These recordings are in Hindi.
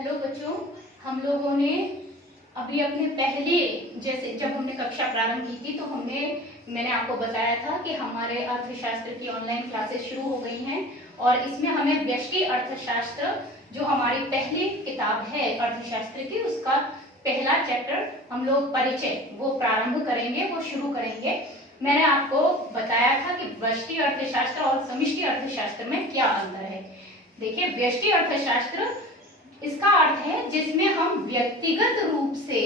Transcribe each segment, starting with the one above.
हेलो बच्चों, हम लोगों ने अभी अपने पहले जैसे जब हमने कक्षा प्रारंभ की थी तो मैंने आपको बताया था कि हमारे अर्थशास्त्र की ऑनलाइन क्लासेस शुरू हो गई हैं और इसमें हमें व्यष्टि अर्थशास्त्र जो हमारी पहली किताब है अर्थशास्त्र की, उसका पहला चैप्टर हम लोग परिचय वो प्रारंभ करेंगे, वो शुरू करेंगे। मैंने आपको बताया था कि व्यष्टि अर्थशास्त्र और समष्टि अर्थशास्त्र में क्या अंतर है। देखिए, व्यष्टि अर्थशास्त्र इसका अर्थ है जिसमें हम व्यक्तिगत रूप से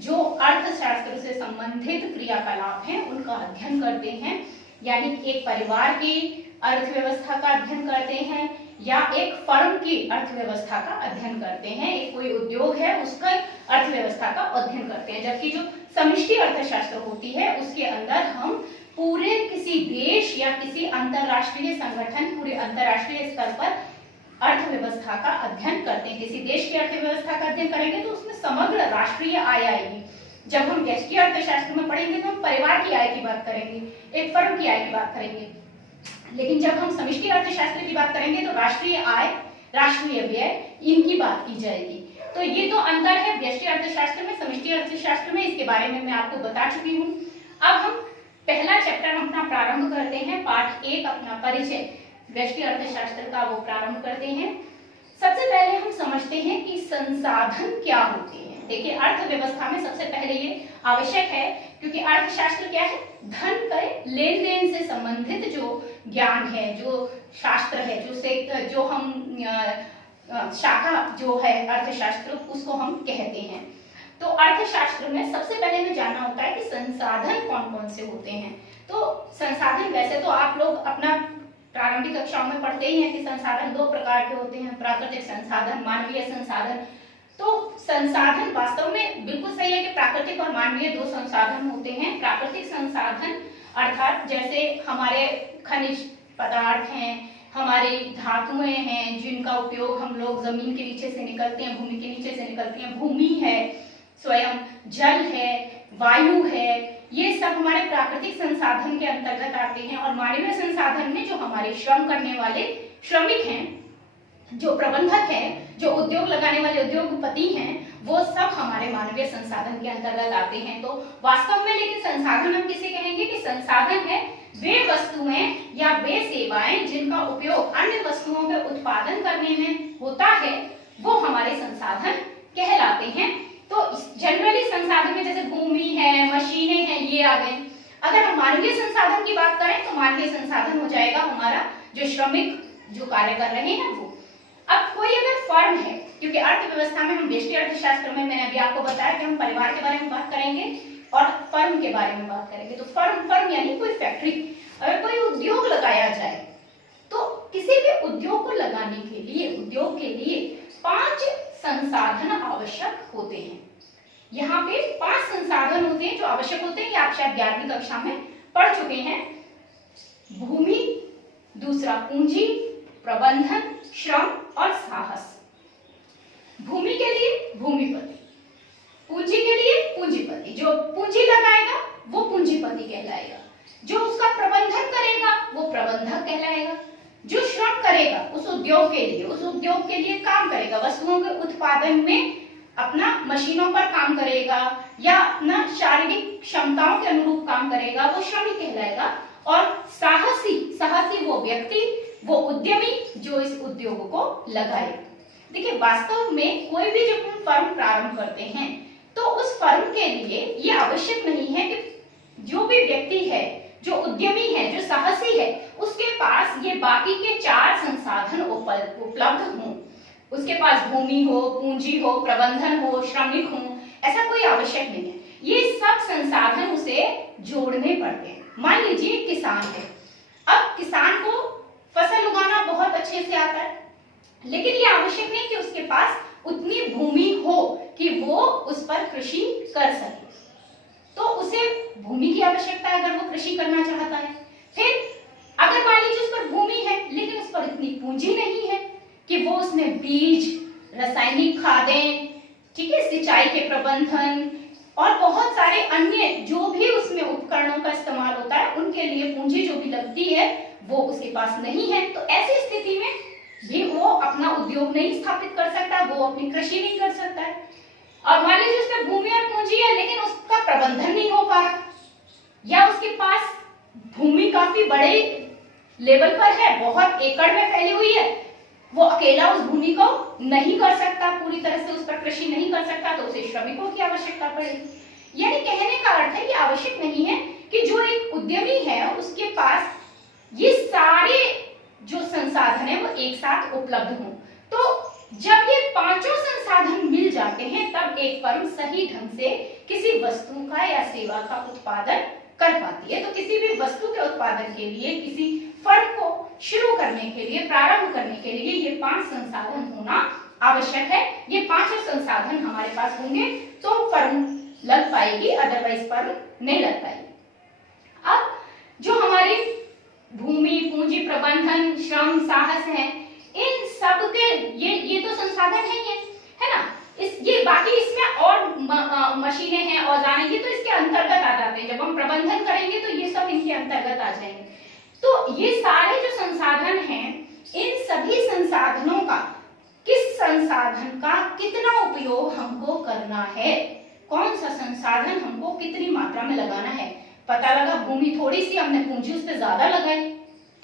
जो अर्थशास्त्र से संबंधित क्रियाकलाप हैं उनका अध्ययन करते हैं, यानी एक परिवार की अर्थव्यवस्था का अध्ययन करते हैं या एक फर्म की अर्थव्यवस्था का अध्ययन करते हैं, एक कोई उद्योग है उसका अर्थव्यवस्था का अध्ययन करते हैं। जबकि जो समष्टि अर्थशास्त्र होती है उसके अंदर हम पूरे किसी देश या किसी अंतरराष्ट्रीय संगठन, पूरे अंतरराष्ट्रीय स्तर पर अर्थव्यवस्था का अध्ययन करते हैं। किसी देश की अर्थव्यवस्था का अध्ययन करेंगे तो उसमें समग्र राष्ट्रीय आय आएगी। जब हम व्यष्टि अर्थशास्त्र में पढ़ेंगे तो हम परिवार की आय की बात करेंगे, एक फर्म की आय की बात करेंगे। लेकिन जब हम समष्टि अर्थशास्त्र की बात करेंगे तो राष्ट्रीय आय, राष्ट्रीय व्यय, इनकी बात की जाएगी। तो ये तो अंतर है व्यष्टि अर्थशास्त्र में, समष्टि अर्थशास्त्र में। इसके बारे में मैं आपको बता चुकी हूँ। अब हम पहला चैप्टर अपना प्रारंभ करते हैं, पाठ 1 अपना परिचय व्यष्टि अर्थशास्त्र का वो प्रारंभ करते हैं। सबसे पहले हम समझते हैं कि संसाधन क्या होते हैं। देखिए, अर्थव्यवस्था में सबसे पहले ये आवश्यक है क्योंकि अर्थशास्त्र क्या है, धन के लेन देन से संबंधित जो ज्ञान है, जो शास्त्र है, जो हम शाखा जो है अर्थशास्त्र उसको हम कहते हैं। तो अर्थशास्त्र में सबसे पहले हमें जानना होता है कि संसाधन कौन कौन से होते हैं। तो संसाधन, वैसे तो आप लोग अपना प्रारंभिक कक्षाओं में पढ़ते ही हैं कि संसाधन 2 प्रकार के होते हैं, प्राकृतिक संसाधन, मानवीय संसाधन। तो संसाधन वास्तव में बिल्कुल सही है कि प्राकृतिक और मानवीय 2 संसाधन होते हैं। प्राकृतिक संसाधन अर्थात जैसे हमारे खनिज पदार्थ हैं, हमारी धातुएं हैं जिनका उपयोग हम लोग जमीन के नीचे से निकलते हैं, भूमि के नीचे से निकलती हैं, भूमि है, स्वयं जल है, वायु है, ये सब हमारे प्राकृतिक संसाधन के अंतर्गत आते हैं। और मानवीय संसाधन में जो हमारे श्रम करने वाले श्रमिक हैं, जो प्रबंधक हैं, जो उद्योग लगाने वाले उद्योगपति हैं, वो सब हमारे मानवीय संसाधन के अंतर्गत आते हैं। तो वास्तव में लेकिन संसाधन हम किसे कहेंगे कि संसाधन है वे वस्तुएं या वे सेवाएं जिनका उपयोग अन्य वस्तुओं के उत्पादन करने में होता है, वो हमारे संसाधन कहलाते हैं। तो जनरली संसाधन में जैसे भूमि है, मशीनें हैं, ये आ गए। अगर हम मानवीय संसाधन की बात करें तो मानवीय संसाधन हो जाएगा हमारा जो श्रमिक जो कार्य कर रहे हैं वो। अब कोई अगर फर्म है, क्योंकि अर्थव्यवस्था में हम व्यष्टि अर्थशास्त्र में मैंने अभी आपको बताया कि हम परिवार के बारे में बात करेंगे और फर्म के बारे में बात करेंगे। तो फर्म यानी कोई फैक्ट्री, अगर कोई उद्योग लगाया जाए तो किसी भी उद्योग को लगाने के लिए, उद्योग के लिए 5 संसाधन आवश्यक होते हैं। यहाँ पे 5 संसाधन होते हैं जो आवश्यक होते हैं, ये आप शायद 11वीं कक्षा में पढ़ चुके हैं। भूमि, दूसरा पूंजी, प्रबंधन, श्रम और साहस। भूमि के लिए भूमिपति, पूंजी के लिए पूंजीपति, जो पूंजी लगाएगा वो पूंजीपति कहलाएगा, जो उसका प्रबंधन करेगा वो प्रबंधक कहलाएगा, जो श्रम करेगा उस उद्योग के लिए काम करेगा, वस्तुओं के उत्पादन में अपना मशीनों पर काम करेगा या अपना शारीरिक क्षमताओं के अनुरूप काम करेगा, वो श्रमिक कहलाएगा। और साहसी वो व्यक्ति, वो उद्यमी जो इस उद्योग को लगाएगा। देखिए, वास्तव में कोई भी जब हम फर्म प्रारंभ करते हैं तो उस फर्म के लिए ये आवश्यक नहीं है कि जो भी व्यक्ति है, जो उद्यमी है, जो साहसी है, उसके पास ये बाकी के 4 संसाधन उपलब्ध हों। उसके पास भूमि हो, पूंजी हो, प्रबंधन हो, श्रमिक हो, ऐसा कोई आवश्यक नहीं है। ये सब संसाधन उसे जोड़ने पड़ते हैं। मान लीजिए किसान है, अब किसान को फसल उगाना बहुत अच्छे से आता है, लेकिन ये आवश्यक नहीं कि उसके पास उतनी भूमि हो कि वो उस पर कृषि कर सके। तो उसे भूमि की आवश्यकता है अगर वो कृषि करना चाहता है। फिर अगर मान लीजिए उस पर भूमि है लेकिन उस पर इतनी पूंजी नहीं है कि वो उसमें बीज, रासायनिक खादें, ठीक है, सिंचाई के प्रबंधन और बहुत सारे अन्य जो भी उसमें उपकरणों का इस्तेमाल होता है उनके लिए पूंजी जो भी लगती है वो उसके पास नहीं है, तो ऐसी स्थिति में भी वो अपना उद्योग नहीं स्थापित कर सकता, वो अपनी कृषि नहीं कर सकता है। और मान लीजिए उसमें भूमि और पूंजी है लेकिन उसका प्रबंधन नहीं हो पा रहा, या उसके पास भूमि काफी बड़े लेवल पर है, बहुत एकड़ में फैली हुई है, वो अकेला उस भूमि को नहीं कर सकता, पूरी तरह से उस पर कृषि नहीं कर सकता, तो उसे श्रमिकों की आवश्यकता पड़ेगी। यानी कहने का अर्थ है, ये आवश्यक नहीं है कि जो एक उद्यमी है उसके पास ये सारे जो संसाधन है वो एक साथ उपलब्ध हों। तो जब ये पांचों संसाधन मिल जाते हैं तब एक फर्म सही ढंग से किसी वस्तु का या सेवा का उत्पादन कर पाती है। तो किसी भी वस्तु के उत्पादन के लिए, किसी फर्म को शुरू करने के लिए, प्रारंभ करने के लिए ये 5 संसाधन होना आवश्यक है। ये 5 संसाधन हमारे पास होंगे तो फर्म लग पाएगी, अदरवाइज फर्म नहीं लग पाएगी। अब जो हमारी भूमि, पूंजी, प्रबंधन, श्रम, साहस है, इन सब के ये तो संसाधन है ना। ये बाकी इसमें और मशीनें हैं, औजार हैं, ये तो इसके अंतर्गत आ जाते हैं। जब हम प्रबंधन करेंगे तो ये सब इनके अंतर्गत आ जाएंगे। तो ये सारे जो संसाधन हैं, इन सभी संसाधनों का, किस संसाधन का कितना उपयोग हमको करना है, कौन सा संसाधन हमको कितनी मात्रा में लगाना है। पता लगा भूमि थोड़ी सी, हमने पूंजी उस पर ज्यादा लगाई,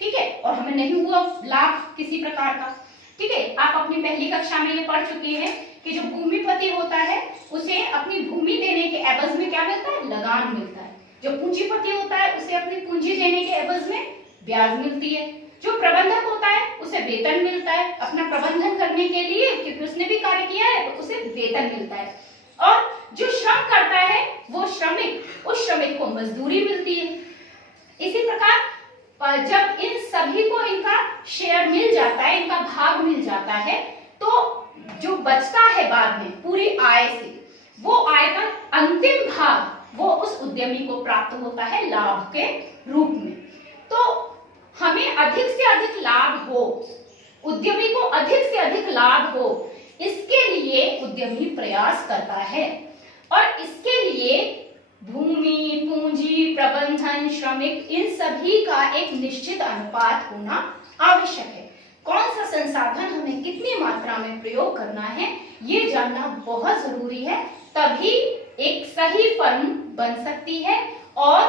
ठीक है, और हमें नहीं हुआ लाभ किसी प्रकार का, ठीक है। आप अपनी पहली कक्षा में ये पढ़ चुके हैं कि जो भूमिपति होता है उसे अपनी भूमि देने के एवज में क्या मिलता है, लगान मिलता है। जो पूंजीपति होता है उसे अपनी पूंजी देने के एवज में ब्याज मिलती है। जो प्रबंधक होता है उसे वेतन मिलता है अपना प्रबंधन करने के लिए, क्योंकि उसने भी कार्य किया है तो उसे वेतन मिलता है। और जो श्रम करता है वो श्रमिक, उस श्रमिक को मजदूरी मिलती है। इसी प्रकार जब इन सभी को इनका शेयर मिल जाता है, इनका भाग मिल जाता है, तो जो बचता है बाद में पूरी आय से, वो आय का अंतिम भाग वो उस उद्यमी को प्राप्त होता है लाभ के रूप में। तो हमें अधिक से अधिक लाभ हो, उद्यमी को अधिक से अधिक लाभ हो, इसके लिए उद्यमी प्रयास करता है। और इसके लिए भूमि, पूंजी, प्रबंधन, श्रमिक, इन सभी का एक निश्चित अनुपात होना आवश्यक है। कौन सा संसाधन हमें कितनी मात्रा में प्रयोग करना है, ये जानना बहुत जरूरी है। तभी एक सही फर्म बन सकती है और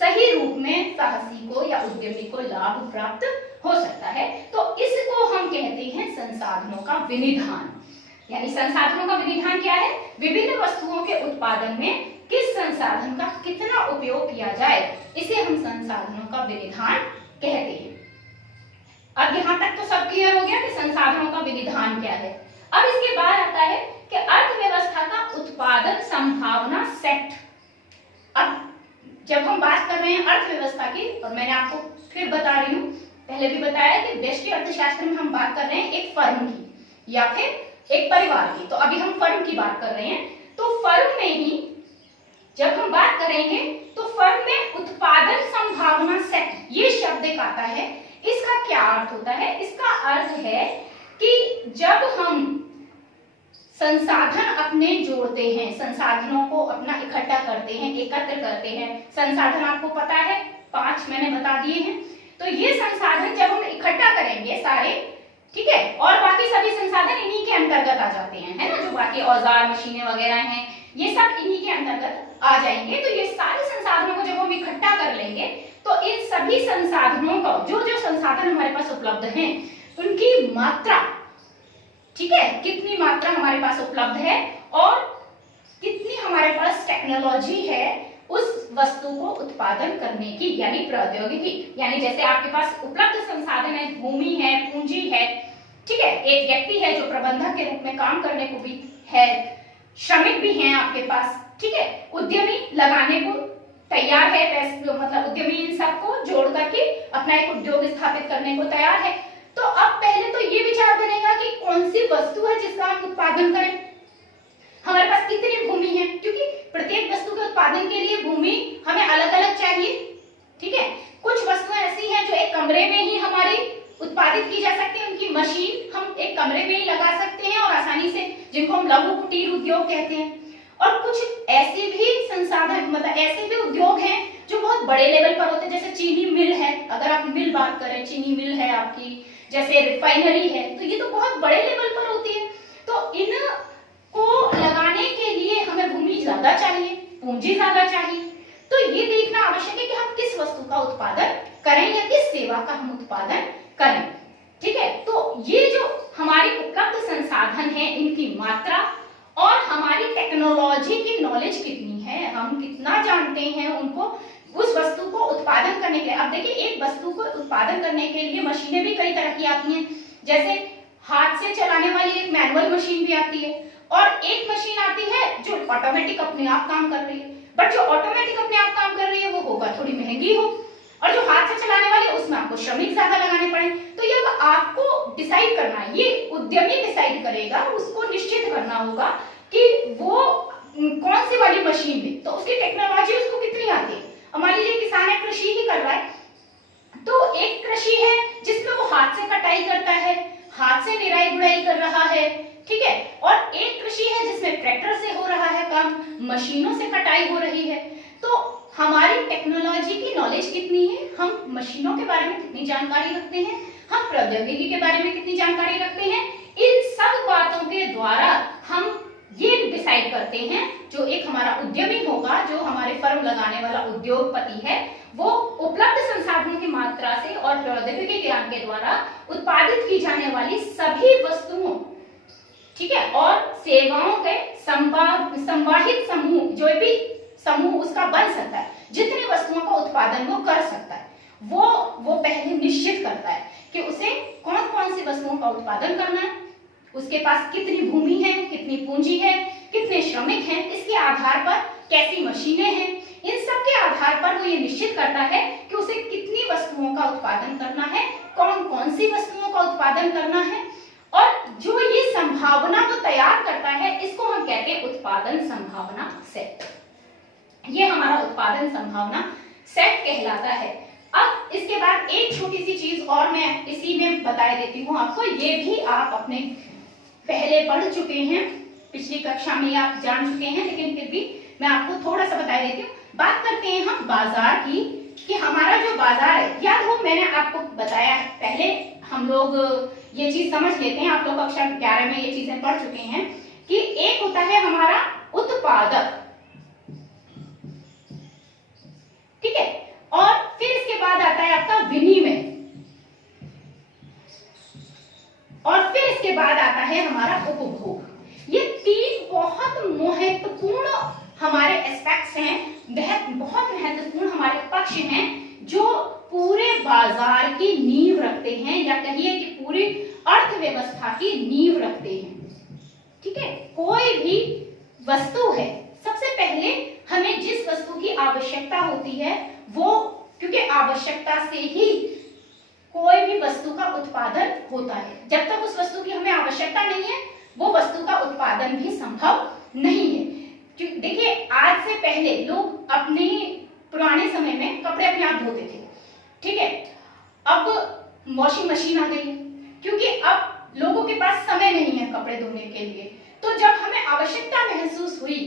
सही रूप में साहसी को या उद्यमी को लाभ प्राप्त हो सकता है। तो इसको हम कहते हैं संसाधनों का विनिधान। यानी संसाधनों का विनिधान क्या है, विभिन्न वस्तुओं के उत्पादन में किस संसाधन का कितना उपयोग किया जाए, इसे हम संसाधनों का विनिधान कहते हैं। अब यहाँ तक तो सब क्लियर हो गया कि संसाधनों का विनिधान क्या है। अब इसके बाद आता है कि अर्थव्यवस्था का उत्पादन संभावना सेट। अब जब हम बात कर रहे हैं अर्थव्यवस्था की, और मैंने आपको फिर बता रही हूँ, पहले भी बताया कि व्यष्टि अर्थशास्त्र में हम बात कर रहे हैं एक फर्म की या फिर एक परिवार की। तो अभी हम फर्म की बात कर रहे हैं। तो फर्म में ही जब हम बात करेंगे तो फर्म में उत्पादन संभावना सेट, ये शब्द एक आता है। इसका क्या अर्थ होता है? इसका अर्थ है कि जब हम संसाधन अपने जोड़ते हैं, संसाधनों को अपना इकट्ठा करते हैं, एकत्र करते हैं। संसाधन आपको पता है 5 मैंने बता दिए हैं। तो ये संसाधन जब हम इकट्ठा करेंगे सारे, ठीक है, और बाकी सभी संसाधन इन्हीं के अंतर्गत आ जाते हैं, है ना। जो बाकी औजार, मशीनें वगैरह हैं, ये सब इन्हीं के अंतर्गत आ जाएंगे। तो ये सारे संसाधनों को जब हम इकट्ठा कर लेंगे तो इन सभी संसाधनों को, जो जो संसाधन हमारे पास उपलब्ध हैं, उनकी मात्रा, ठीक है, कितनी मात्रा हमारे पास उपलब्ध है और कितनी हमारे पास टेक्नोलॉजी है उस वस्तु को उत्पादन करने की, यानी प्रौद्योगिकी। यानी जैसे आपके पास उपलब्ध संसाधन है, भूमि है, पूंजी है, ठीक है, एक व्यक्ति है जो प्रबंधक के रूप में काम करने को भी है, श्रमिक भी हैं आपके पास, ठीक है, उद्यमी लगाने को तैयार है, मतलब उद्यमी इन सबको जोड़ करके अपना एक उद्योग स्थापित करने को तैयार है। तो अब पहले तो ये विचार बनेगा कि कौन सी वस्तु है जिसका हम उत्पादन करें, हमारे पास कितनी भूमि है, क्योंकि प्रत्येक वस्तु के उत्पादन के लिए भूमि हमें अलग अलग चाहिए, ठीक है। कुछ वस्तुएं ऐसी हैं जो एक कमरे में ही हमारी उत्पादित की जा सकती है, उनकी मशीन हम एक कमरे में ही लगा सकते हैं और आसानी से, जिनको हम लघु कुटीर उद्योग कहते हैं। और कुछ ऐसे भी संसाधन, मतलब ऐसे भी उद्योग हैं जो बहुत बड़े लेवल पर होते हैं, जैसे चीनी मिल है, अगर आप मिल बात करें, चीनी मिल है आपकी, जैसे रिफाइनरी है, तो ये तो तो बहुत बड़े लेवल पर होती है। तो इन को लगाने के लिए हमें भूमि ज्यादा चाहिए, पूंजी ज्यादा चाहिए। तो ये देखना आवश्यक है कि हम किस वस्तु का उत्पादन करें या किस सेवा का हम उत्पादन करें। ठीक है, तो ये जो हमारी उपलब्ध संसाधन है, इनकी मात्रा और हमारी टेक्नोलॉजी की नॉलेज कितनी है, हम कितना जानते हैं उनको, उस वस्तु को उत्पादन करने के लिए। अब देखिए, एक वस्तु को उत्पादन करने के लिए मशीनें भी कई तरह की आती हैं। जैसे हाथ से चलाने वाली एक मैनुअल मशीन भी आती है, और एक मशीन आती है जो ऑटोमेटिक अपने आप काम कर रही है। बट जो ऑटोमेटिक अपने आप काम कर रही है वो होगा थोड़ी महंगी हो, और जो हाथ से चलाने वाली है उसमें आपको श्रमिक ज्यादा लगाने पड़े। तो ये आपको डिसाइड करना है, ये उद्यमी डिसाइड करेगा, उसको निश्चित करना होगा कि वो कौन सी वाली मशीन ले, तो उसकी टेक्नोलॉजी उसको कितनी आती है। अब मान लीजिए किसान है, कृषि ही कर रहा है, तो एक कृषि है जिसमें वो हाथ से कटाई करता है, हाथ से निराई गुड़ाई कर रहा है, ठीक है, और एक कृषि है जिसमें ट्रैक्टर से हो रहा है काम, मशीनों से कटाई हो रही है। तो हमारी टेक्नोलॉजी की नॉलेज कितनी है, हम मशीनों के बारे में कितनी जानकारी रखते हैं, हम प्रौद्योगिकी के बारे में कितनी जानकारी रखते हैं, इन सब बातों के द्वारा हम ये डिसाइड करते हैं। जो एक हमारा उद्यमी होगा, जो हमारे फर्म लगाने वाला उद्योगपति है, वो उपलब्ध संसाधनों की मात्रा से और प्रौद्योगिकी ज्ञान के द्वारा उत्पादित की जाने वाली सभी वस्तुओं, ठीक है, और सेवाओं के संवाहित समूह, जो भी समूह उसका बन सकता है, जितनी वस्तुओं का उत्पादन वो कर सकता है, वो पहले निश्चित करता है कि उसे कौन कौन सी वस्तुओं का उत्पादन करना है, उसके पास कितनी भूमि है, कितनी पूंजी है, कितने श्रमिक हैं, इसके आधार पर कैसी मशीनें हैं, इन सब के आधार पर वो ये निश्चित करता है कि उसे कितनी वस्तुओं का उत्पादन करना है, कौन कौन सी वस्तुओं का उत्पादन करना है, और जो ये संभावना वो तैयार करता है, इसको हम कहते हैं उत्पादन संभावना सेट। ये हमारा उत्पादन संभावना सेट कहलाता है। अब इसके बाद एक छोटी सी चीज और मैं इसी में बता देती हूँ आपको, ये भी आप अपने पहले पढ़ चुके हैं, पिछली कक्षा में आप जान चुके हैं, लेकिन फिर भी मैं आपको थोड़ा सा बता देती हूँ। बात करते हैं हम बाजार की, कि हमारा जो बाजार है, याद हो मैंने आपको बताया पहले, हम लोग ये चीज समझ लेते हैं, आप लोग कक्षा 11 में ये चीजें पढ़ चुके हैं, कि एक होता है हमारा उत्पादक, ठीक है, और फिर इसके बाद आता है आपका विनिमय, और फिर इसके बाद आता है हमारा उपभोग। ये तीन बहुत महत्वपूर्ण हमारे एस्पेक्ट्स हैं, बहुत महत्वपूर्ण हमारे पक्ष हैं, जो पूरे बाजार की नींव रखते हैं, या कहिए कि पूरी अर्थव्यवस्था की नींव रखते हैं। ठीक है, कोई भी वस्तु है, सबसे पहले हमें जिस वस्तु की आवश्यकता होती है, वो, क्योंकि आवश्यकता से ही कोई भी वस्तु का उत्पादन होता है। जब तक उस वस्तु की हमें आवश्यकता नहीं है, वो वस्तु का उत्पादन भी संभव नहीं है। देखिए, आज से पहले लोग अपने पुराने समय में कपड़े अपने आप धोते थे, ठीक है, अब वॉशिंग मशीन आ गई है, क्योंकि अब लोगों के पास समय नहीं है कपड़े धोने के लिए। तो जब हमें आवश्यकता महसूस हुई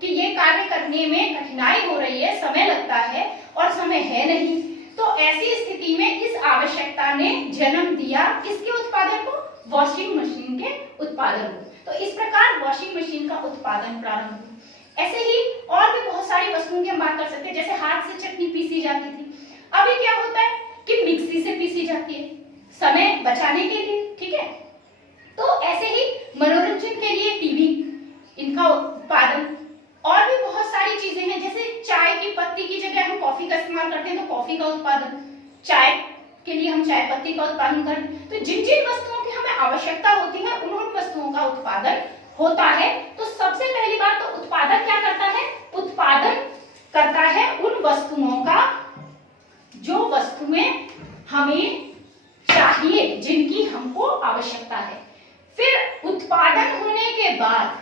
कि ये कार्य करने में कठिनाई हो रही है, समय लगता है और समय है नहीं, तो ऐसी स्थिति में इस आवश्यकता ने जन्म दिया किसके उत्पादन को? वॉशिंग मशीन के उत्पादन को। तो इस प्रकार वॉशिंग मशीन का उत्पादन प्रारंभ हुआ। ऐसे ही और भी बहुत सारी वस्तुओं की हम बात कर सकते हैं, जैसे हाथ से चटनी पीसी जाती थी, अभी क्या होता है कि मिक्सी से पीसी जाती है, समय बचाने के लिए, ठीक है। तो ऐसे ही मनोरंजन के लिए टीवी, इनका उत्पादन, और भी बहुत सारी चीजें हैं, जैसे चाय की पत्ती की जगह हम कॉफी का इस्तेमाल करते हैं, तो कॉफी का उत्पादन, चाय के लिए हम चाय पत्ती का उत्पादन करते हैं। तो जिन जिन वस्तुओं की हमें आवश्यकता होती है, उन वस्तुओं का उत्पादन होता है। तो सबसे पहली बात, तो उत्पादक क्या करता है? उत्पादन करता है उन वस्तुओं का जो वस्तुएं हमें चाहिए, जिनकी हमको आवश्यकता है। फिर उत्पादन होने के बाद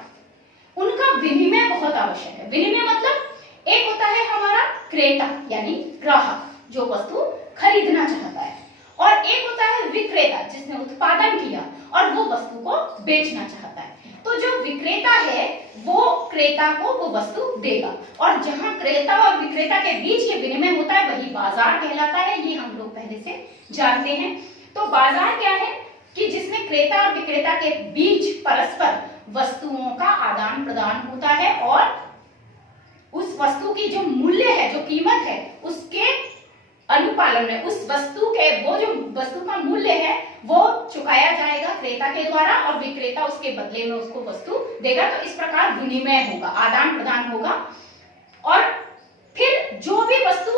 उनका विनिमय बहुत आवश्यक है। विनिमय मतलब एक होता है हमारा क्रेता यानी ग्राहक, जो वस्तु खरीदना चाहता है, और एक होता है विक्रेता, जिसने उत्पादन किया और वो वस्तु को बेचना चाहता है। तो जो विक्रेता है वो क्रेता को वो वस्तु देगा, और जहां क्रेता और विक्रेता के बीच ये विनिमय होता है वही बाजार कहलाता है। ये हम लोग पहले से जानते हैं। तो बाजार क्या है कि जिसमें क्रेता और विक्रेता के बीच परस्पर वस्तुओं का आदान प्रदान होता है और उस वस्तु की जो मूल्य है, जो कीमत है, उसके अनुपालन में उस वस्तु के वो जो वस्तु का मूल्य है वो चुकाया जाएगा क्रेता के द्वारा और विक्रेता उसके बदले में उसको वस्तु देगा। तो इस प्रकार विनिमय होगा, आदान प्रदान होगा और फिर जो भी वस्तु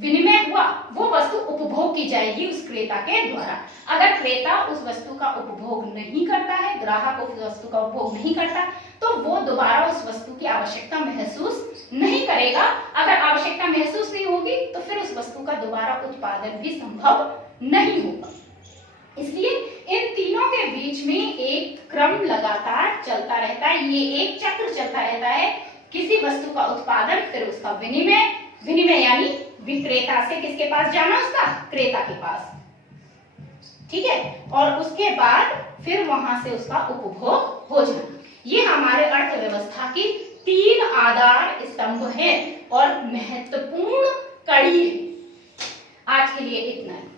विनिमय हुआ वो वस्तु उपभोग की जाएगी उस क्रेता के द्वारा। अगर क्रेता उस वस्तु का उपभोग नहीं करता है, ग्राहक उस वस्तु का उपभोग नहीं करता, तो वो दोबारा उस वस्तु की आवश्यकता महसूस नहीं करेगा। अगर आवश्यकता महसूस नहीं होगी तो फिर उस वस्तु का दोबारा उत्पादन भी संभव नहीं होगा। इसलिए इन तीनों के बीच में एक क्रम लगातार चलता रहता है, ये एक चक्र चलता रहता है। किसी वस्तु का उत्पादन, फिर उसका विनिमय, विनिमय यानी विक्रेता से किसके पास जाना, उसका क्रेता के पास, ठीक है, और उसके बाद फिर वहां से उसका उपभोग हो जाना। ये हमारे अर्थव्यवस्था की 3 आधार स्तंभ है और महत्वपूर्ण कड़ी है। आज के लिए इतना ही।